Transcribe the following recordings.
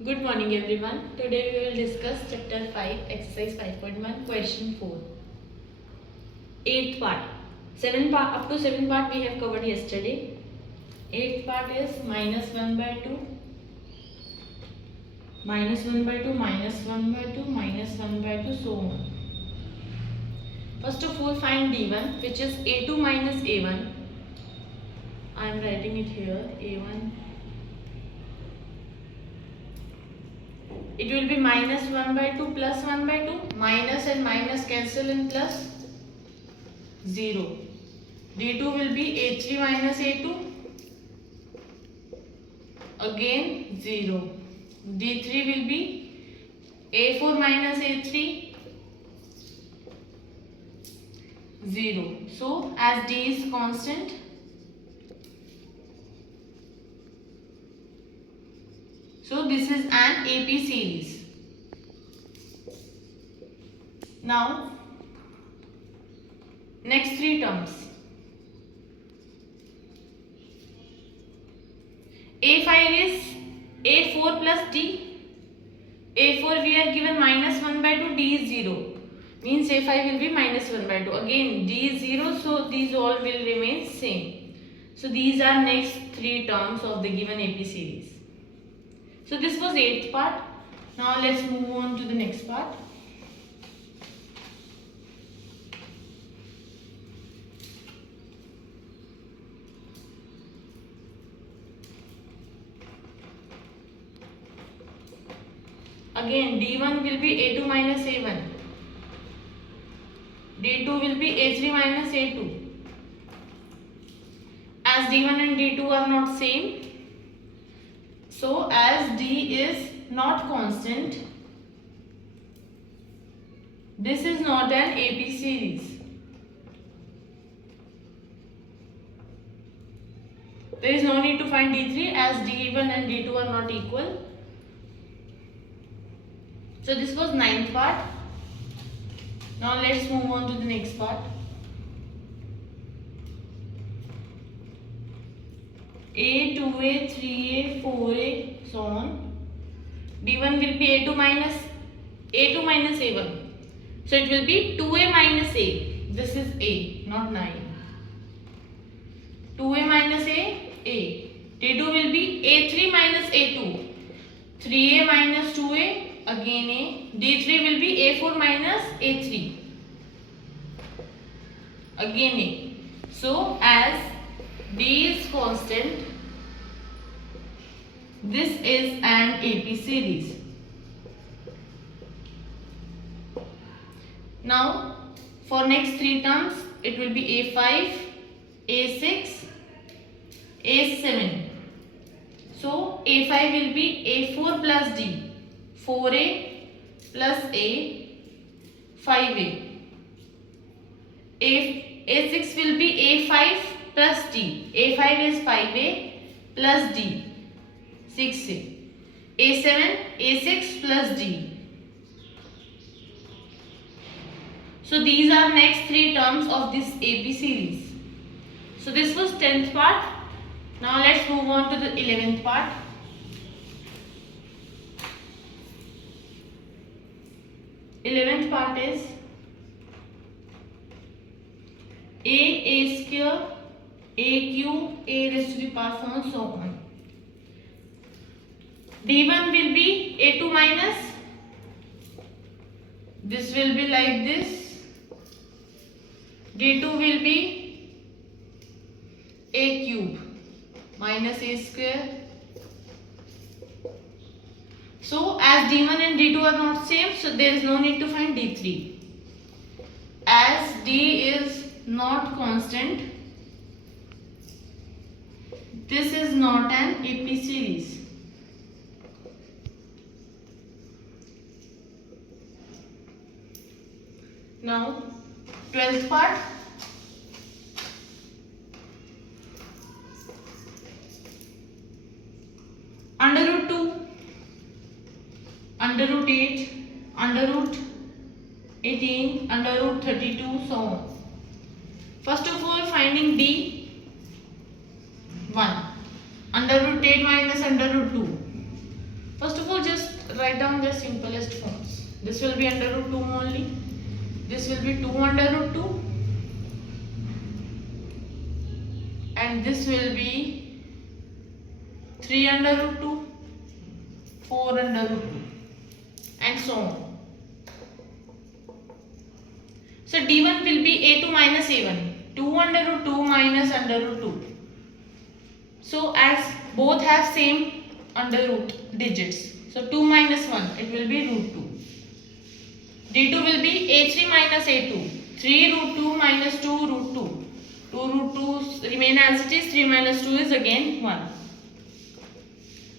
Good morning everyone. Today we will discuss chapter 5 exercise 5.1 question 4. 8th part. 7 part up to 7 part we have covered yesterday. 8th part is minus 1 by 2, minus 1 by 2, minus 1 by 2, minus 1 by 2, so on. First of all find d1 which is a2 minus a1. I am writing it here a1. It will be minus 1 by 2 plus 1 by 2. Minus and minus cancel in plus 0. D2 will be A3 minus A2. Again 0. D3 will be A4 minus A3. 0. So as D is constant, so this is an AP series. Now next three terms. A5 is A4 plus D. A4 we are given minus 1 by 2, D is 0. Means A5 will be minus 1 by 2. Again D is 0, so these all will remain same. So these are next three terms of the given AP series. So this was 8th part. Now let's move on to the next part. Again D1 will be A2 minus A1. D2 will be A3 minus A2. As D1 and D2 are not same, so as D is not constant, this is not an AP series. There is no need to find D3 as D1 and D2 are not equal. So this was 9th part. Now let's move on to the next part. A, 2A, 3A, 4A, so on. D1 will be A2 minus A1. So it will be 2A minus A. This is A, not 9. 2A minus A. D2 will be A3 minus A2. 3A minus 2A, again A. D3 will be A4 minus A3. Again A. So as D is constant, this is an AP series. Now for next three terms it will be A5, A6, A7. So A5 will be A4 plus D, 4A plus A, 5A. A6 will be A5 plus D. A5 is 5A plus D, 6A. A7, A6 plus D. So these are next three terms of this AP series. So this was 10th part. Now let's move on to the 11th part. Eleventh part is A square, A cube, A raised to the power 4, so on. D1 will be A2 minus. This will be like this. D2 will be A cube minus A square. So as D1 and D2 are not same, so there is no need to find D3. As D is not constant, this is not an AP series. Now 12th part. Under root 2, under root 8, under root 18, under root 32, so on. First of all finding D 1. Under root 8 minus under root 2. First of all, write down their simplest forms. This will be under root 2 only. This will be 2 under root 2. And this will be 3 under root 2, 4 under root 2, and so on. So D1 will be A2 minus A1, 2 under root 2 minus under root 2. So as both have same under root digits, so 2 minus 1, it will be root 2. D2 will be A3 minus A2, 3 root 2 minus 2 root 2. 2 root 2 remain as it is, 3 minus 2 is again 1.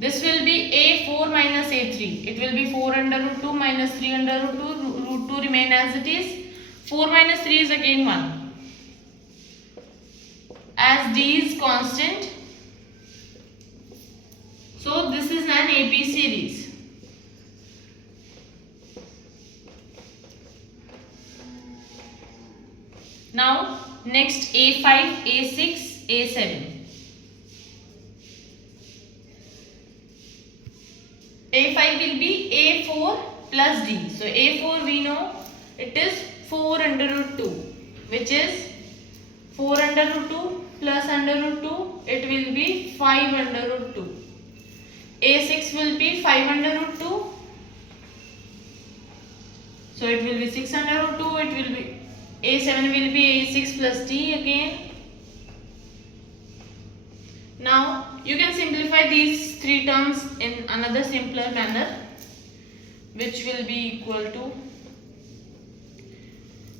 This will be A4 minus A3. It will be 4 under root 2 minus 3 under root 2. Root 2 remain as it is. 4 minus 3 is again 1. As D is constant, so this is an AP series. Now next A5, A6, A7. A5 will be A4 plus D. So A4 we know it is 4 under root 2, which is 4 under root 2 plus under root 2, it will be 5 under root 2. A6 will be 5 under root 2. So it will be 6 under root 2, it will be A7 will be A6 plus D again. Now you can simplify these three terms in another simpler manner, which will be equal to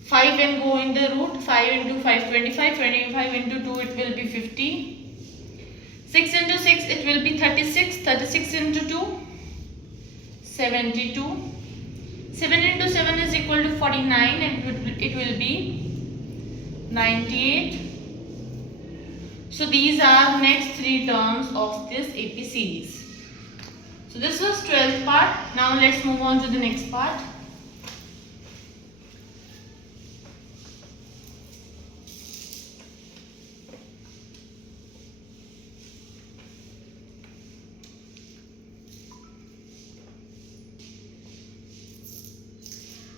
5 and go in the root. 5 into 5, 25. 25 into 2, it will be 50. 6 into 6, it will be 36. 36 into 2, 72. 7 into 7 is equal to 49, and it will be 98. So these are next three terms of this AP series. So this was 12th part. Now let's move on to the next part.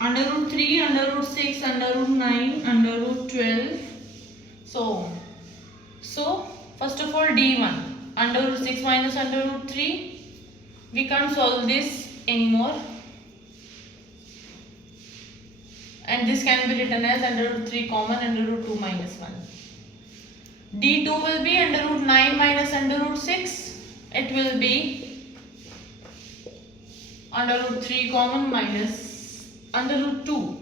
Under root 3, under root 6, under root 9, under root 12, so on. So first of all D1, under root 6 minus under root 3, we can't solve this anymore, and this can be written as under root 3 common, under root 2 minus 1. D2 will be under root 9 minus under root 6, it will be under root 3 common minus under root 2.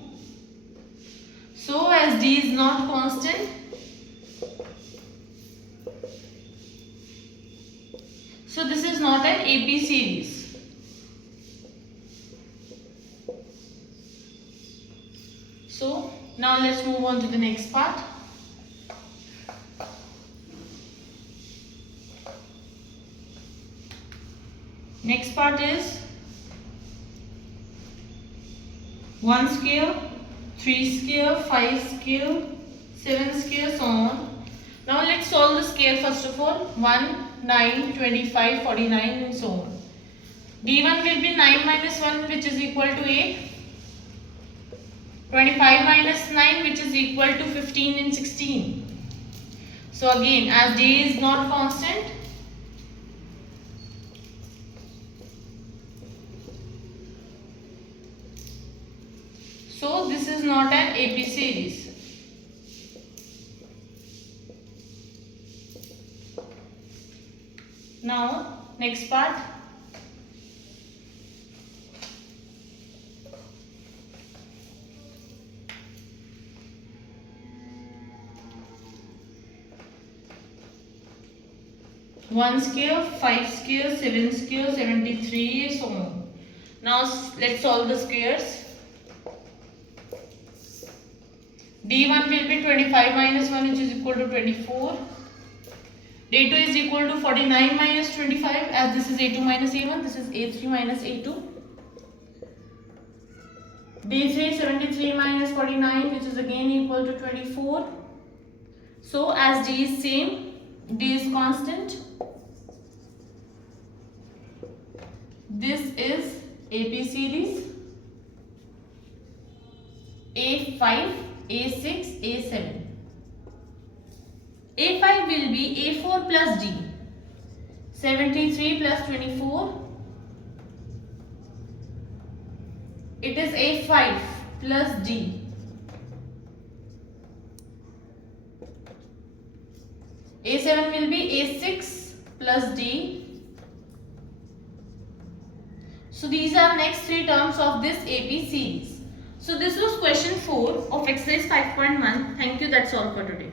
So as D is not constant, so this is not an AP series. So now let's move on to the next part. Next part is 1 square, 3 square, 5 square, 7 square, so on. Now let's solve the square first of all. 1, 9, 25, 49 and so on. D1 will be 9 minus 1, which is equal to 8. 25 minus 9, which is equal to 15 and 16. So again, as D is not constant, so this is not an AP series. Now next part. One square, 5 square, 7 square, 73, so on. Now let's solve the squares. D1 will be 25 minus 1, which is equal to 24. D2 is equal to 49 minus 25, as this is A2 minus A1, this is A3 minus A2. D3 73 minus 49, which is again equal to 24. So as D is same, D is constant, this is AP series A5, A6, A7. A5 will be A4 plus D. 73 plus 24. It is A5 plus D. A7 will be A6 plus D. So these are next three terms of this AP series. So this was question 4 of exercise 5.1. Thank you. That's all for today.